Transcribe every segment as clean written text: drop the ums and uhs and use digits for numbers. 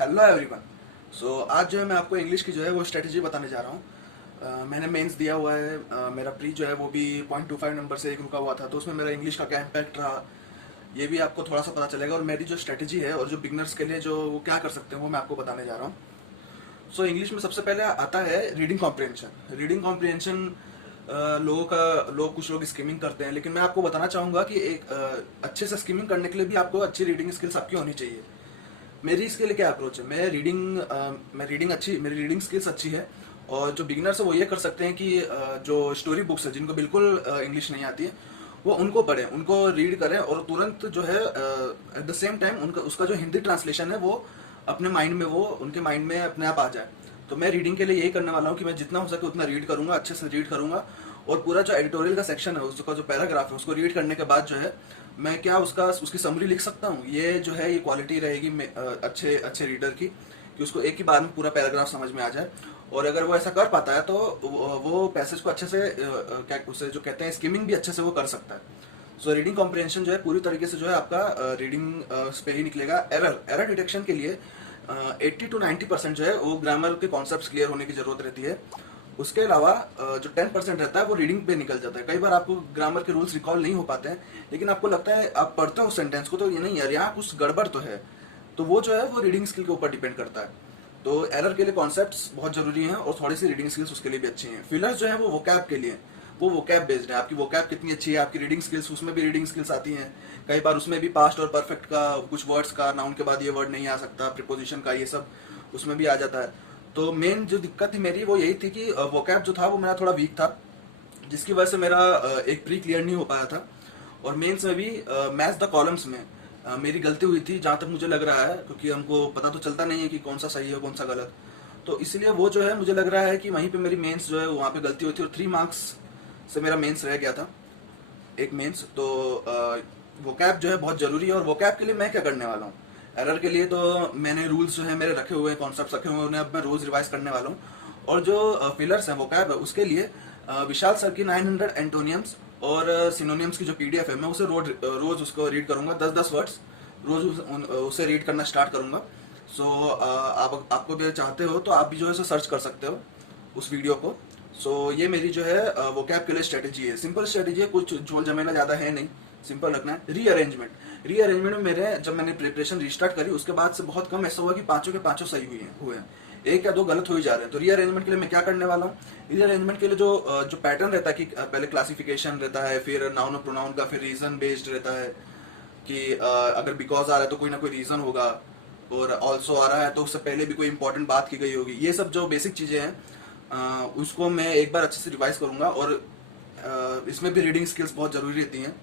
Hello everyone. आज जो है मैं आपको इंग्लिश की जो है वो स्ट्रेटजी बताने जा रहा हूँ। मैंने मेंस दिया हुआ है। मेरा प्री जो है वो भी 0.25 नंबर से एक रुका हुआ था, तो उसमें मेरा इंग्लिश का क्या इम्पैक्ट रहा ये भी आपको थोड़ा सा पता चलेगा, और मेरी जो स्ट्रेटजी है और जो बिगनर्स के लिए जो वो क्या कर सकते हैं वो मैं आपको बताने जा रहा हूँ। इंग्लिश में सबसे पहले आता है रीडिंग कॉम्प्रिहेंशन। रीडिंग कॉम्प्रिहेंशन लोग कुछ लोग स्किमिंग करते हैं, लेकिन मैं आपको बताना चाहूँगा कि एक अच्छे से स्किमिंग करने के लिए भी आपको अच्छी रीडिंग स्किल्स आपकी होनी चाहिए। मेरी इसके लिए क्या अप्रोच है, मेरी रीडिंग स्किल्स अच्छी है। और जो बिगिनर्स है वो ये कर सकते हैं कि जो स्टोरी बुक्स है जिनको बिल्कुल इंग्लिश नहीं आती है वो उनको पढ़ें, उनको रीड करें, और तुरंत जो है एट द सेम टाइम उनका उसका जो हिंदी ट्रांसलेशन है वो अपने माइंड में, वो उनके माइंड में अपने आप आ जाए। तो मैं रीडिंग के लिए यही करने वाला हूँ कि मैं जितना हो सके उतना रीड करूंगा, अच्छे से रीड करूंगा, और पूरा जो एडिटोरियल का सेक्शन है उसका जो पैराग्राफ है उसको रीड करने के बाद जो है मैं क्या उसकी समरी लिख सकता हूँ। ये जो है ये क्वालिटी रहेगी अच्छे अच्छे रीडर की, कि उसको एक ही बार में पूरा पैराग्राफ समझ में आ जाए। और अगर वो ऐसा कर पाता है तो वो पैसेज को अच्छे से क्या उसे जो कहते हैं स्किमिंग भी अच्छे से वो कर सकता है। रीडिंग कॉम्प्रिहेंशन जो है पूरी तरीके से जो है आपका रीडिंग पे ही निकलेगा। एरर डिटेक्शन के लिए 80 to 90% जो है वो ग्रामर के कॉन्सेप्ट्स क्लियर होने की जरूरत रहती है। उसके अलावा जो 10% रहता है वो रीडिंग पे निकल जाता है। कई बार आपको ग्रामर के रूल्स रिकॉल नहीं हो पाते हैं, लेकिन आपको लगता है आप पढ़ते हो उस सेंटेंस को तो ये नहीं यार यहाँ कुछ गड़बड़ तो है, तो वो जो है वो रीडिंग स्किल के ऊपर डिपेंड करता है। तो एरर के लिए कॉन्सेप्ट्स बहुत जरूरी हैं, और थोड़ी सी रीडिंग स्किल्स उसके लिए भी अच्छी हैं। फिलर्स जो है वो वोकैब के लिए, वो वोकैब बेस्ड है। आपकी वोकैब कितनी अच्छी है, आपकी रीडिंग स्किल्स, उसमें भी रीडिंग स्किल्स आती हैं। कई बार उसमें भी पास्ट और परफेक्ट का कुछ वर्ड्स का नाउन के बाद ये वर्ड नहीं आ सकता, प्रीपोजिशन का ये सब उसमें भी आ जाता है। तो मेन जो दिक्कत थी मेरी वो यही थी कि वोकैब जो था वो मेरा थोड़ा वीक था, जिसकी वजह से मेरा एक प्री क्लियर नहीं हो पाया था। और मेंस में भी मैच द कॉलम्स में मेरी गलती हुई थी जहाँ तक मुझे लग रहा है, क्योंकि हमको पता तो चलता नहीं है कि कौन सा सही है कौन सा गलत। तो इसलिए वो जो है मुझे लग रहा है कि वहीं पे मेरी मेंस जो है वहाँ पे गलती हुई थी, और 3 मार्क्स से मेरा मेंस रह गया था, एक मेंस। तो वोकैब जो है बहुत जरूरी है, और वोकैब के लिए मैं क्या करने वाला हूँ, एरर के लिए तो मैंने रूल्स जो है मेरे रखे हुए हैं, कॉन्सेप्ट रखे हुए हैं, उन्हें अब मैं रोज रिवाइज करने वाला हूँ। और जो फिलर्स हैं वोकैब है उसके लिए विशाल सर की 900 एंटोनियम्स और सिनोनियम्स की जो पीडीएफ है मैं उसे रोज उसको रीड करूंगा, 10-10 वर्ड्स रोज उसे रीड करना स्टार्ट करूंगा। आप आपको भी चाहते हो तो आप भी जो है सर्च कर सकते हो उस वीडियो को। ये मेरी जो है वोकैब के लिए स्ट्रेटेजी है, सिंपल स्ट्रेटेजी है, कुछ झोल झमेला ज्यादा है नहीं, सिंपल रखना है। रीअरेंजमेंट में मेरे जब मैंने प्रिपरेशन रिस्टार्ट करी उसके बाद से बहुत कम ऐसा हुआ कि पांचों के पांचों सही हुए हैं, एक या दो गलत हो ही जा रहे हैं। तो रीअरेंजमेंट के लिए मैं क्या करने वाला हूँ, रीअरेंजमेंट के लिए जो पैटर्न रहता है कि पहले क्लासिफिकेशन रहता है, फिर नाउन और प्रोनाउन का, फिर रीजन बेस्ड रहता है कि अगर बिकॉज आ रहा है तो कोई ना कोई रीजन होगा, और ऑल्सो आ रहा है तो उससे पहले भी कोई इंपॉर्टेंट बात की गई होगी। ये सब जो बेसिक चीजें हैं उसको मैं एक बार अच्छे से रिवाइज करूंगा। और इसमें भी रीडिंग स्किल्स बहुत जरूरी रहती हैं।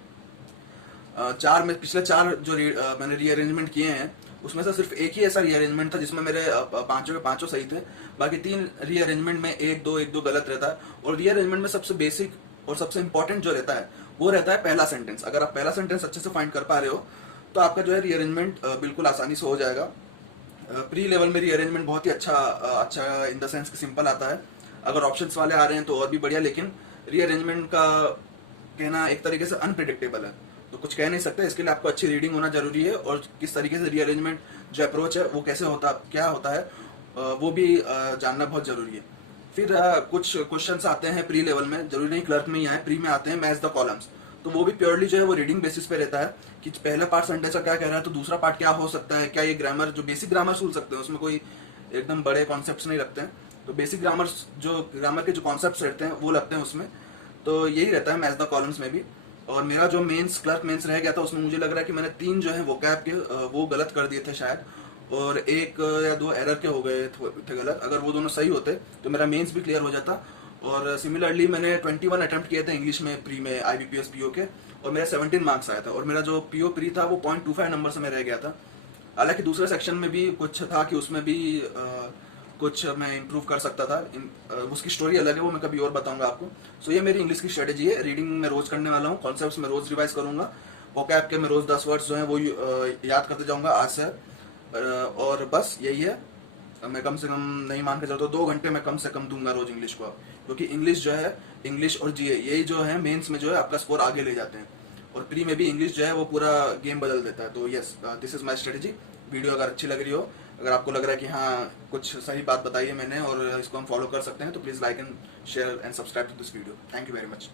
पिछले चार जो मैंने रीअरेंजमेंट किए हैं उसमें से सिर्फ एक ही ऐसा रीअरेंजमेंट था जिसमें मेरे पांचों के पांचों सही थे, बाकी 3 रीअरेंजमेंट में एक दो गलत रहता है। और रीअरेंजमेंट में सबसे बेसिक और सबसे इंपॉर्टेंट जो रहता है वो रहता है पहला सेंटेंस। अगर आप पहला सेंटेंस अच्छे से फाइंड कर पा रहे हो तो आपका जो है रीअरेंजमेंट बिल्कुल आसानी से हो जाएगा। प्री लेवल में रीअरेंजमेंट बहुत ही अच्छा इन द सेंस कि सिंपल आता है। अगर ऑप्शंस वाले आ रहे हैं तो और भी बढ़िया, लेकिन रीअरेंजमेंट का कहना एक तरीके से अनप्रिडिक्टेबल है, तो कुछ कह नहीं सकते। इसके लिए आपको अच्छी रीडिंग होना जरूरी है, और किस तरीके से रीअरेंजमेंट जो अप्रोच है वो कैसे होता क्या होता है वो भी जानना बहुत जरूरी है। फिर कुछ क्वेश्चंस आते हैं प्री लेवल में, जरूरी नहीं क्लर्क में ही आए, प्री में आते हैं मैच द कॉलम्स। तो वो भी प्योरली जो है वो रीडिंग बेसिस पे रहता है कि पहला पार्ट सेंटेंस का क्या कह रहा है तो दूसरा पार्ट क्या हो सकता है, क्या ये ग्रामर जो बेसिक ग्रामर सुन सकते हैं, उसमें कोई एकदम बड़े कॉन्सेप्ट नहीं रखते हैं, तो बेसिक ग्रामर के जो कॉन्सेप्ट रहते हैं वो लगते हैं उसमें। तो यही रहता है मैच द कॉलम्स में भी। और मेरा जो क्लर्क मेंस रह गया था उसमें मुझे लग रहा है कि मैंने 3 जो है वोकैब के वो गलत कर दिए थे शायद, और 1 या 2 एरर के हो गए थे गलत। अगर वो दोनों सही होते तो मेरा मेंस भी क्लियर हो जाता। और सिमिलरली मैंने 21 अटेम्प्ट किए थे इंग्लिश में प्री में IBPS PO के, और मेरा 17 मार्क्स आया था, और मेरा जो PO प्री था वो 0.25 नंबर से मैं रह गया था। हालांकि दूसरे सेक्शन में भी कुछ था कि उसमें भी कुछ मैं इंप्रूव कर सकता था। उसकी स्टोरी अलग है, वो मैं कभी और बताऊंगा आपको। ये मेरी इंग्लिश की स्ट्रेटेजी है। रीडिंग में रोज करने वाला हूँ, कॉन्सेप्ट्स में रोज रिवाइज करूंगा, वोकैब के मैं रोज 10 वर्ड्स जो है वो याद करते जाऊंगा आज से। और बस यही है। मैं कम से कम नहीं मान के चलता तो 2 घंटे मैं कम से कम दूंगा रोज इंग्लिश को, क्योंकि इंग्लिश जो है, इंग्लिश और GA यही जो है मेंस में जो है आपका स्कोर आगे ले जाते हैं, और प्री में भी इंग्लिश जो है वो पूरा गेम बदल देता है। तो yes, this is my strategy. Video अगर अच्छी लग रही हो अगर आपको लग रहा है कि हाँ कुछ सही बात बताई है मैंने और इसको हम फॉलो कर सकते हैं, तो please like and share and subscribe to this video. Thank you very much.